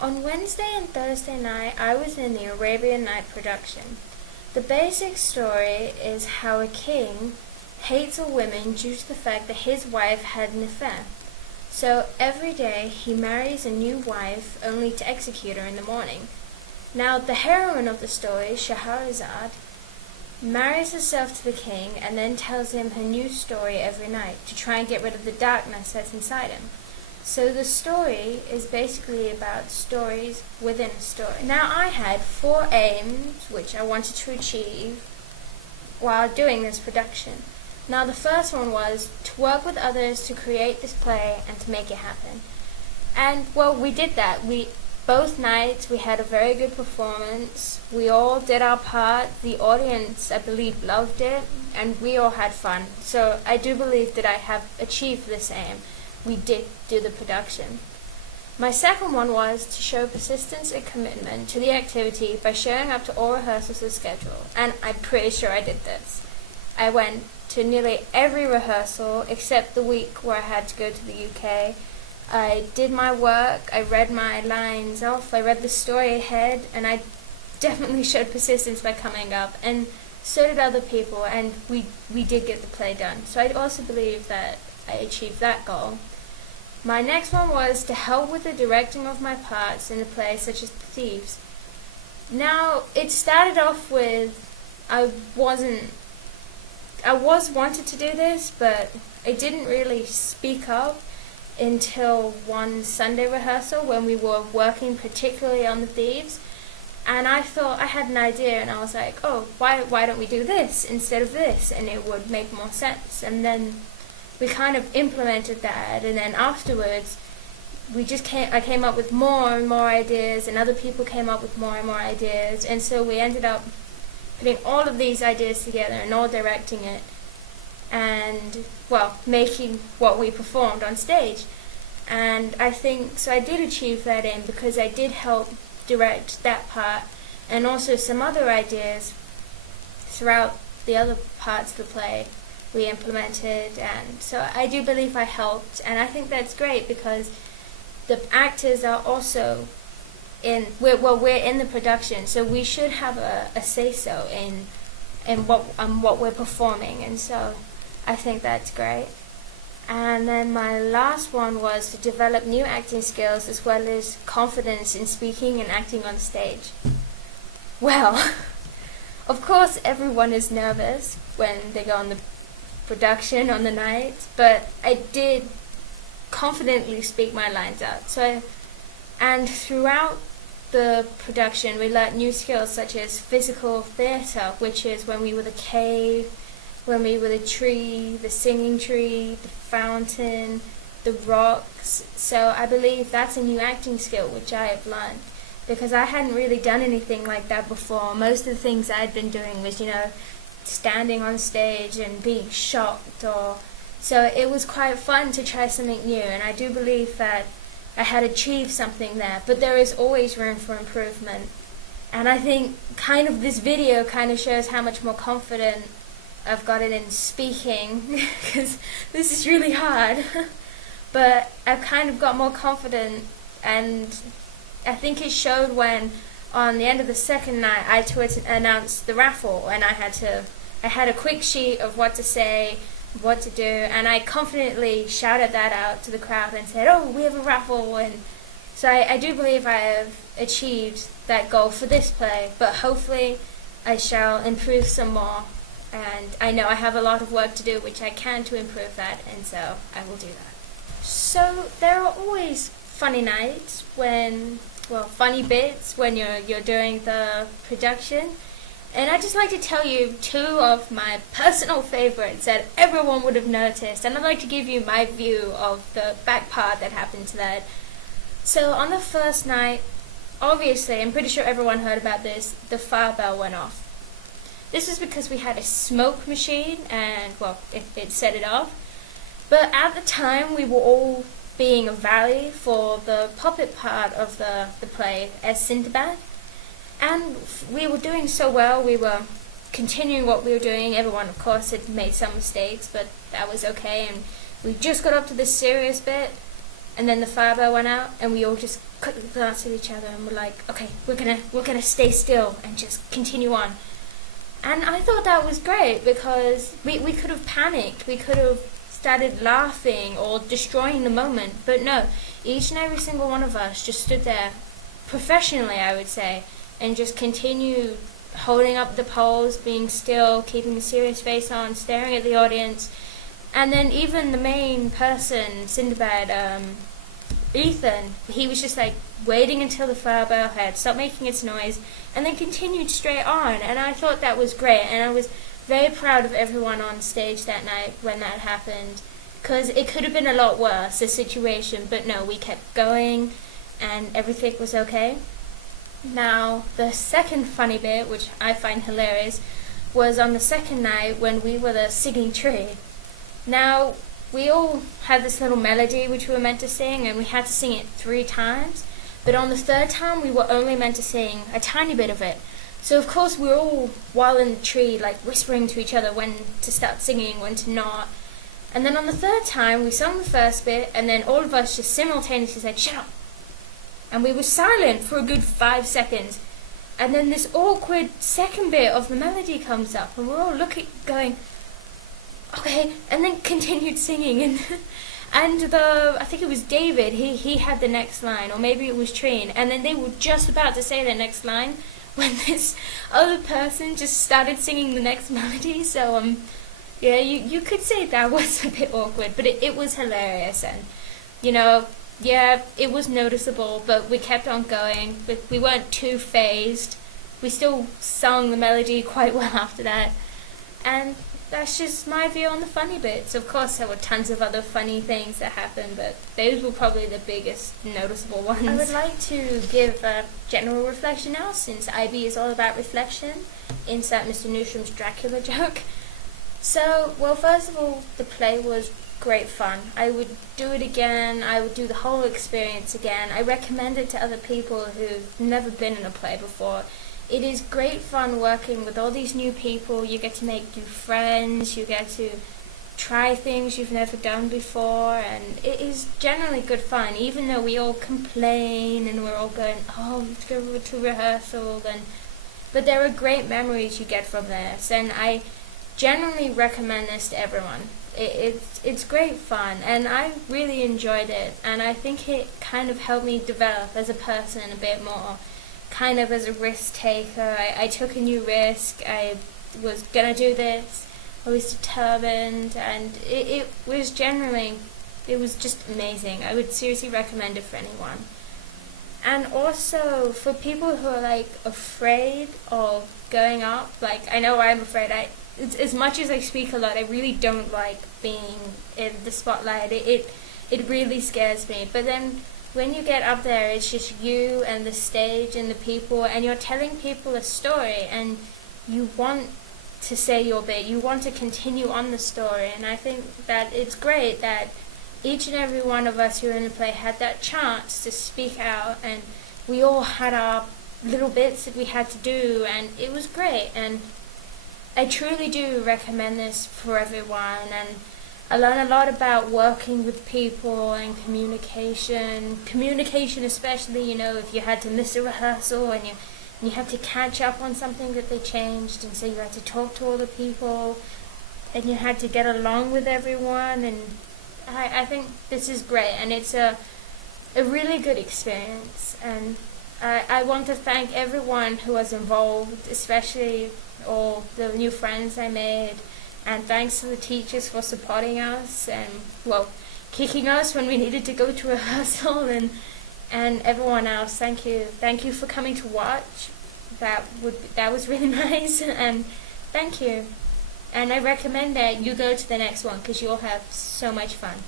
On Wednesday and Thursday night, I was in the Arabian Night production. The basic story is how a king hates a woman due to the fact that his wife had an affair. So every day he marries a new wife only to execute her in the morning. Now the heroine of the story, Scheherazade, marries herself to the king and then tells him her new story every night to try and get rid of the darkness that's inside him. So the story is basically about stories within a story. Now I had 4 aims which I wanted to achieve while doing this production. Now the first one was to work with others to create this play and to make it happen. And well, we did that. Both nights we had a very good performance. We all did our part. The audience, I believe, loved it, and we all had fun. So I do believe that I have achieved this aim. We did do the production. My second one was to show persistence and commitment to the activity by showing up to all rehearsals as scheduled, and I'm pretty sure I did this. I went to nearly every rehearsal except the week where I had to go to the UK. I did my work, I read my lines off, I read the story ahead, and I definitely showed persistence by coming up, and so did other people, and we did get the play done. So I also believe that I achieved that goal. My next one was to help with the directing of my parts in the play, such as The Thieves. Now, it started off with I was wanted to do this, but I didn't really speak up until one Sunday rehearsal when we were working particularly on The Thieves, and I thought I had an idea, and I was like, oh, why don't we do this instead of this, and it would make more sense. And then we kind of implemented that, and then afterwards I came up with more and more ideas, and other people came up with more and more ideas, and so we ended up putting all of these ideas together and all directing it, and, well, making what we performed on stage. And I think, so I did achieve that aim because I did help direct that part, and also some other ideas throughout the other parts of the play we implemented, and so I do believe I helped, and I think that's great because the actors are also we're in the production, so we should have a say-so in what we're performing, and so I think that's great. And then my last one was to develop new acting skills as well as confidence in speaking and acting on stage. Well, of course everyone is nervous when they go on the production on the night, but I did confidently speak my lines out. And throughout the production we learnt new skills such as physical theatre, which is when we were the cave, when we were the tree, the singing tree, the fountain, the rocks. So I believe that's a new acting skill which I have learned, because I hadn't really done anything like that before. Most of the things I'd been doing was, standing on stage and being shocked, so it was quite fun to try something new, and I do believe that I had achieved something there, but there is always room for improvement. And I think this video kind of shows how much more confident I've gotten in speaking, because this is really hard, but I've kind of got more confident, and I think it showed when on the end of the second night I had to announce the raffle, and I had a quick sheet of what to say, what to do, and I confidently shouted that out to the crowd and said, oh, we have a raffle. And so I do believe I have achieved that goal for this play, but hopefully I shall improve some more, and I know I have a lot of work to do which I can to improve that, and so I will do that. So there are always funny nights funny bits when you're doing the production. And I'd just like to tell you 2 of my personal favorites that everyone would have noticed, and I'd like to give you my view of the back part that happened to that. So on the first night, obviously, I'm pretty sure everyone heard about this, the fire bell went off. This was because we had a smoke machine, and, it set it off. But at the time, we were all being a valet for the puppet part of the play as Sinbad. And we were doing so well, we were continuing what we were doing. Everyone, of course, had made some mistakes, but that was okay. And we just got up to this serious bit, and then the fire bell went out, and we all just quickly glanced at each other and were like, okay, we're gonna stay still and just continue on. And I thought that was great because we could have panicked, we could have started laughing or destroying the moment, but no, each and every single one of us just stood there professionally, I would say, and just continued holding up the pose, being still, keeping a serious face on, staring at the audience. And then even the main person, Sinbad, Ethan, he was just like waiting until the flower bell had stopped making its noise and then continued straight on. And I thought that was great, and I was very proud of everyone on stage that night when that happened, because it could have been a lot worse, the situation, but no, we kept going and everything was okay. Now, the second funny bit, which I find hilarious, was on the second night when we were the singing tree. Now, we all had this little melody which we were meant to sing, and we had to sing it 3 times, but on the third time we were only meant to sing a tiny bit of it. So of course we were all, while in the tree, like whispering to each other when to start singing, when to not. And then on the third time we sung the first bit, and then all of us just simultaneously said, "Shut up!" And we were silent for a good 5 seconds. And then this awkward second bit of the melody comes up, and we're all looking, going, okay, and then continued singing. And I think it was David, he had the next line, or maybe it was Trine, and then they were just about to say their next line when this other person just started singing the next melody. So yeah, you could say that was a bit awkward, but it was hilarious, and yeah, it was noticeable, but we kept on going. But we weren't too phased. We still sung the melody quite well after that. And that's just my view on the funny bits. Of course, there were tons of other funny things that happened, but those were probably the biggest noticeable ones. I would like to give a general reflection now, since IB is all about reflection. Insert Mr. Newsham's Dracula joke. So, well, first of all, the play was great fun. I would do it again. I would do the whole experience again. I recommend it to other people who've never been in a play before. It is great fun working with all these new people. You get to make new friends. You get to try things you've never done before, and it is generally good fun, even though we all complain and we're all going, oh, let's go to rehearsal. But there are great memories you get from this, and I generally recommend this to everyone. It's great fun, and I really enjoyed it, and I think it kind of helped me develop as a person a bit more, kind of as a risk taker. I took a new risk. I was gonna do this. I was determined, and it was just amazing. I would seriously recommend it for anyone. And also for people who are like afraid of going up, like I know I'm afraid. As much as I speak a lot, I really don't like being in the spotlight. It really scares me. But then when you get up there, it's just you and the stage and the people, and you're telling people a story, and you want to say your bit. You want to continue on the story, and I think that it's great that each and every one of us who are in the play had that chance to speak out, and we all had our little bits that we had to do, and it was great. And I truly do recommend this for everyone, and I learned a lot about working with people and communication especially, if you had to miss a rehearsal and you had to catch up on something that they changed, and so you had to talk to all the people and you had to get along with everyone, and I think this is great, and it's a really good experience, and I want to thank everyone who was involved, especially all the new friends I made, and thanks to the teachers for supporting us and, kicking us when we needed to go to rehearsal, and everyone else. Thank you for coming to watch. That was really nice, and thank you. And I recommend that you go to the next one, because you'll have so much fun.